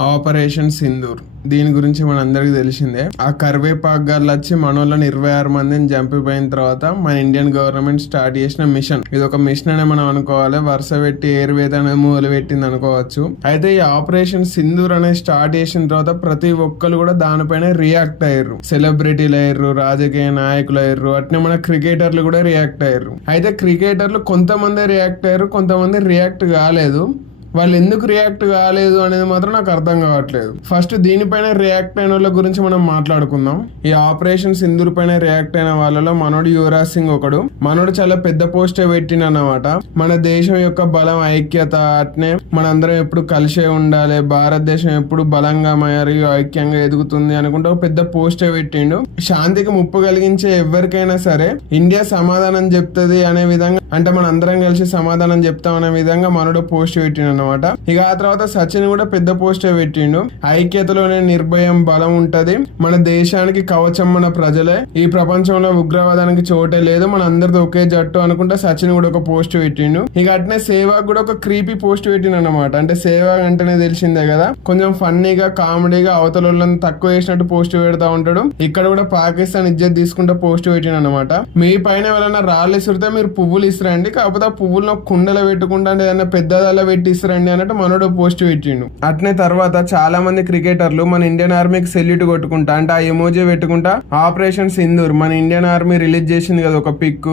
Operation Sindoor. దీని గురించి మనందరికీ తెలిసిందే. ఆ కరివేపాక్ గారు వచ్చి మనోళ్ళని ఇరవై ఆరు మందిని చంపిపోయిన తర్వాత మన ఇండియన్ గవర్నమెంట్ స్టార్ట్ చేసిన మిషన్. ఇది ఒక మిషన్ అనే మనం అనుకోవాలి. వరుస పెట్టి ఎయిర్వేద అనేది మొదలు పెట్టింది అనుకోవచ్చు. అయితే ఈ ఆపరేషన్ సింధూర్ అనేది స్టార్ట్ చేసిన తర్వాత ప్రతి ఒక్కరు కూడా దానిపైన రియాక్ట్ అయ్యారు. సెలబ్రిటీలు అయ్యారు రాజకీయ నాయకులు అయ్యారు. అట్నే మన క్రికెటర్లు కూడా రియాక్ట్ అయ్యారు. అయితే క్రికెటర్లు కొంతమంది రియాక్ట్ అయ్యారు కొంతమంది రియాక్ట్ కాలేదు. వాళ్ళు ఎందుకు రియాక్ట్ కాలేదు అనేది మాత్రం నాకు అర్థం కావట్లేదు. ఫస్ట్ దీనిపైన రియాక్ట్ అయిన వాళ్ళ గురించి మనం మాట్లాడుకుందాం. ఈ ఆపరేషన్ సింధూర్ పైన రియాక్ట్ అయిన వాళ్ళలో మనోడు యువరాజ్ సింగ్ ఒకడు. మనోడు చాలా పెద్ద పోస్టే పెట్టినన్నమాట మన దేశం యొక్క బలం ఐక్యత అట్నే మనందరం ఎప్పుడు కలిసే ఉండాలి. భారతదేశం ఎప్పుడు బలంగా మరియు ఐక్యంగా ఎదుగుతుంది అనుకుంటే ఒక పెద్ద పోస్టే పెట్టిండు. శాంతికి ముప్పు కలిగించే ఎవరికైనా సరే ఇండియా సమాధానం చెప్తుంది అనే విధంగా అంటే మన అందరం కలిసి సమాధానం చెప్తాం అనే విధంగా మనోడు పోస్ట్ పెట్టిన అనమాట ఇక ఆ తర్వాత సచిన్ కూడా పెద్ద పోస్టే పెట్టిండు. ఐక్యతలోనే నిర్భయం బలం ఉంటది. మన దేశానికి కవచం మన ప్రజలే. ఈ ప్రపంచంలో ఉగ్రవాదానికి చోటే లేదు. మన అందరితో ఒకే జట్టు అనుకుంటే సచిన్ కూడా ఒక పోస్ట్ పెట్టిండు. ఇక అట్నే సేవాగ్ కూడా ఒక క్రీపీ పోస్ట్ పెట్టిండు అనమాట అంటే సేవాగ్ అంటేనే తెలిసిందే కదా. కొంచెం ఫన్నీగా కామెడీగా అవతల వాళ్ళని తక్కువ చేసినట్టు పోస్ట్ పెడతా ఉంటాడు. ఇక్కడ కూడా పాకిస్తాన్ ఇజ్జత్ తీసుకుంటే పోస్ట్ పెట్టిండు అనమాట మీ పైన ఎవరైనా రాళ్ళు ఇస్తుంటే మీరు పువ్వులు ఇస్తారండి కాకపోతే ఆ పువ్వులను కుండలో పెట్టుకుంటా ఏదైనా పెద్దదాలో పెట్టి ఇస్తారండి అన్నట్టు మనోడు పోస్ట్ పెట్టిండు. అట్నే తర్వాత చాలా మంది క్రికెటర్లు మన ఇండియన్ ఆర్మీకి సెల్యూట్ కొట్టుకుంటా అంటే ఆ ఎమోజీ పెట్టుకుంటా ఆపరేషన్ సింధూర్ మన ఇండియన్ ఆర్మీ రిలీజ్ చేసింది కదా ఒక పిక్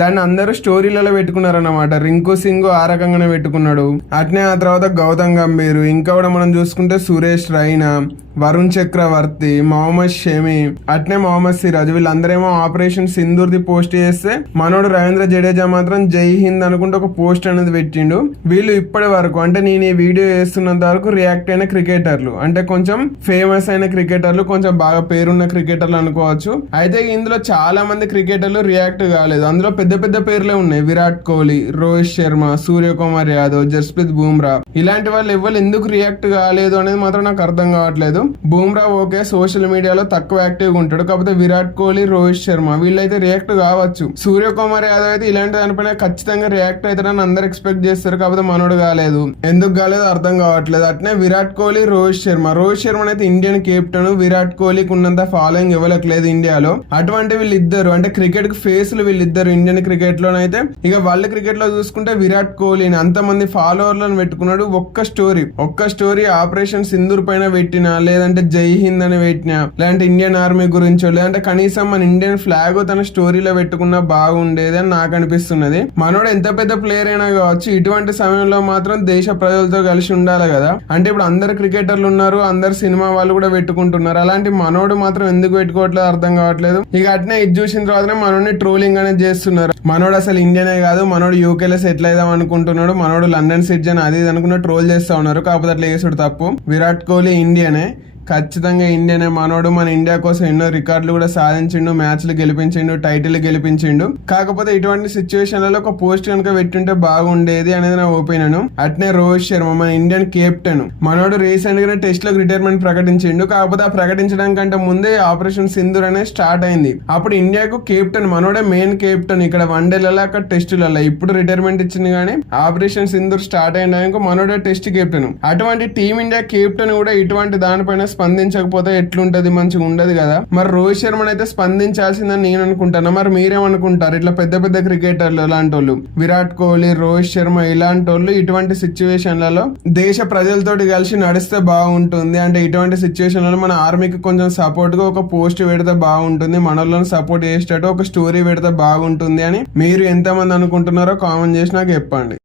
దాన్ని అందరూ స్టోరీలలో పెట్టుకున్నారన్నమాట. రింకు సింగ్ ఆ రకంగానే పెట్టుకున్నాడు. అట్నే ఆ తర్వాత గౌతమ్ గంభీర్ ఇంకా కూడా మనం చూసుకుంటే సురేష్ రైనా వరుణ్ చక్రవర్తి మొహమ్మద్ షమి అట్నే మొహమ్మద్ సిరాజ్. వీళ్ళందరేమో ఆపరేషన్ సింధూర్ది పోస్ట్ చేస్తే మనోడు రవీంద్ర జడేజా మాత్రం జై హింద్ అనుకుంటే ఒక పోస్ట్ అనేది పెట్టిండు. వీళ్ళు ఇప్పటి వరకు అంటే నేను ఈ వీడియో చేస్తున్నంత వరకు రియాక్ట్ అయిన క్రికెటర్లు అంటే కొంచెం ఫేమస్ అయిన క్రికెటర్లు కొంచెం బాగా పేరున్న క్రికెటర్లు అనుకోవచ్చు. అయితే ఇందులో చాలా మంది క్రికెటర్లు రియాక్ట్ కాలేదు. అందులో పెద్ద పెద్ద పేర్లే ఉన్నాయి. విరాట్ కోహ్లీ రోహిత్ శర్మ సూర్యకుమార్ యాదవ్ జస్ప్రీత్ బూమ్రా. ఇలాంటి వాళ్ళు ఎవరు ఎందుకు రియాక్ట్ కాలేదు అనేది మాత్రం నాకు అర్థం కావట్లేదు. బూమ్రా ఓకే సోషల్ మీడియాలో తక్కువ యాక్టివ్గా ఉంటాడు. కాకపోతే విరాట్ కోహ్లీ రోహిత్ శర్మ వీళ్ళైతే రియాక్ట్ కావచ్చు. సూర్యకుమార్ యాదవ్ అయితే ఇలాంటి దానిపైన ఖచ్చితంగా రియాక్ట్ అవుతారని అందరు ఎక్స్పెక్ట్ చేస్తారు. కాకపోతే మనోడు కాలేదు. ఎందుకు కాలేదు అర్థం కావట్లేదు. అట్నే విరాట్ కోహ్లీ రోహిత్ శర్మ. రోహిత్ శర్మ అయితే ఇండియన్ కెప్టెన్ విరాట్ కోహ్లీకి ఉన్నంత ఫాలోయింగ్ ఇవ్వలేక లేదు ఇండియాలో అటువంటి వీళ్ళిద్దరు అంటే క్రికెట్కి ఫేస్లు వీళ్ళిద్దరు ఇండియన్ క్రికెట్ లోనైతే ఇక వరల్డ్ క్రికెట్లో చూసుకుంటే విరాట్ కోహ్లీని అంతమంది ఫాలోవర్లను పెట్టుకున్నాడు ఒక్క స్టోరీ. ఒక్క స్టోరీ ఆపరేషన్ సింధూర్ పైన పెట్టినా లేదంటే జై హింద్ అని పెట్టినా లేదంటే ఇండియన్ ఆర్మీ గురించో లేదంటే కనీసం మన ఇండియన్ ఫ్లాగ్ తన స్టోరీలో పెట్టుకున్నా బాగుండేది అని నాకు అనిపిస్తున్నది. మనోడు ఎంత పెద్ద ప్లేయర్ అయినా కావచ్చు ఇటువంటి సమయంలో మాత్రం దేశ ప్రజలతో కలిసి ఉండాలి కదా. అంటే ఇప్పుడు అందరు క్రికెటర్లు ఉన్నారు అందరు సినిమా వాళ్ళు కూడా పెట్టుకుంటున్నారు. అలాంటి మనోడు మాత్రం ఎందుకు పెట్టుకోవట్లేదు అర్థం కావట్లేదు. ఇక అట్నే ఇది చూసిన తర్వాతనే మనోడిని ట్రోలింగ్ అనేది చేస్తున్నారు. మనోడు అసలు ఇండియనే కాదు మనోడు యూకేలో సెటిల్ అయిదాం అనుకుంటున్నాడు. మనోడు లండన్ సిటిజన్ అది ఇది అనుకున్న ట్రోల్ చేస్తా ఉన్నారు. కాకపోతే అట్లా చేసుడు తప్పు. విరాట్ కోహ్లీ ఇండియనే. ఖచ్చితంగా ఇండియనే మనోడు మన ఇండియా కోసం ఎన్నో రికార్డులు కూడా సాధించిండు మ్యాచ్లు గెలిపించిండు టైటిల్ గెలిపించిండు. కాకపోతే ఇటువంటి సిచ్యువేషన్లలో ఒక పోస్ట్ కనుక పెట్టుంటే బాగుండేది అనేది నా ఒపీనియన్. అట్నే రోహిత్ శర్మ మన ఇండియన్ కెప్టెన్. మనోడు రీసెంట్గా టెస్ట్లో రిటైర్మెంట్ ప్రకటించిండు. కాకపోతే ఆ ప్రకటించడం కంటే ముందే ఆపరేషన్ సింధూర్ అనేది స్టార్ట్ అయింది. అప్పుడు ఇండియాకు కెప్టెన్ మనోడే మెయిన్ కెప్టెన్ ఇక్కడ వన్డేలలో అక్కడ టెస్టులలో. ఇప్పుడు రిటైర్మెంట్ ఇచ్చింది కానీ ఆపరేషన్ సింధూర్ స్టార్ట్ అయినాక మనోడే టెస్ట్ కెప్టెన్. అటువంటి టీమిండియా కెప్టెన్ కూడా ఇటువంటి దానిపైన స్పందించకపోతే ఎట్లుంటది? మంచిగా ఉండదు కదా. మరి రోహిత్ శర్మను అయితే స్పందించాల్సిందని నేను అనుకుంటాను? మరి మీరేమనుకుంటారు? ఇట్లా పెద్ద పెద్ద క్రికెటర్లు ఇలాంటి వాళ్ళు విరాట్ కోహ్లీ రోహిత్ శర్మ ఇలాంటి వాళ్ళు ఇటువంటి సిచ్యువేషన్లలో దేశ ప్రజలతోటి కలిసి నడిస్తే బాగుంటుంది. అంటే ఇటువంటి సిచ్యువేషన్లలో మన ఆర్మీకి కొంచెం సపోర్ట్గా ఒక పోస్ట్ పెడితే బాగుంటుంది. మనల్ని సపోర్ట్ చేసేటట్టు ఒక స్టోరీ పెడితే బాగుంటుంది అని మీరు ఎంతమంది అనుకుంటున్నారో కామెంట్ చేసి నాకు చెప్పండి.